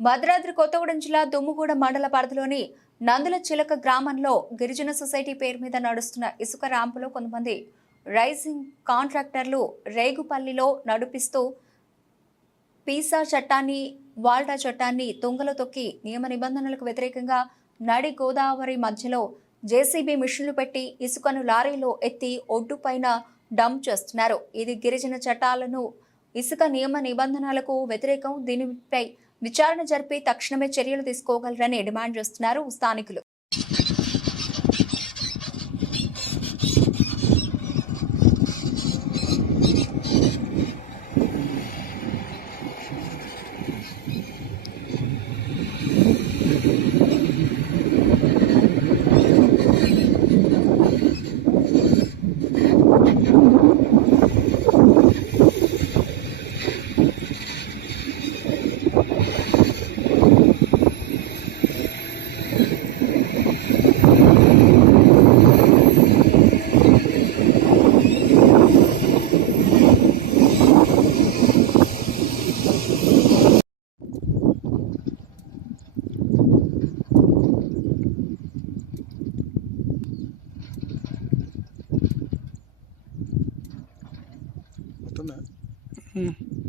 భద్రాద్రి కొత్తగూడెం జిల్లా దుమ్ముగూడ మండల పరిధిలోని నందుల చిలక గ్రామంలో గిరిజన సొసైటీ పేరు మీద నడుస్తున్న ఇసుక ర్యాంపులో కొంతమంది రైజింగ్ కాంట్రాక్టర్లు రేగుపల్లిలో నడిపిస్తూ పీసా చట్టాన్ని వాల్టా చట్టాన్ని తుంగలో తొక్కి నియమ నిబంధనలకు వ్యతిరేకంగా నడి గోదావరి మధ్యలో జేసీబీ మిషన్లు పెట్టి ఇసుకను లారీలో ఎత్తి ఒడ్డు పైన డంప్ చేస్తున్నారు. ఇది గిరిజన చట్టాలను ఇసుక నియమ నిబంధనలకు వ్యతిరేకం. దీనిపై విచారణ జరిపి తక్షణమే చర్యలు తీసుకోగలరని డిమాండ్ చేస్తున్నారు స్థానికులు. Betul nggak?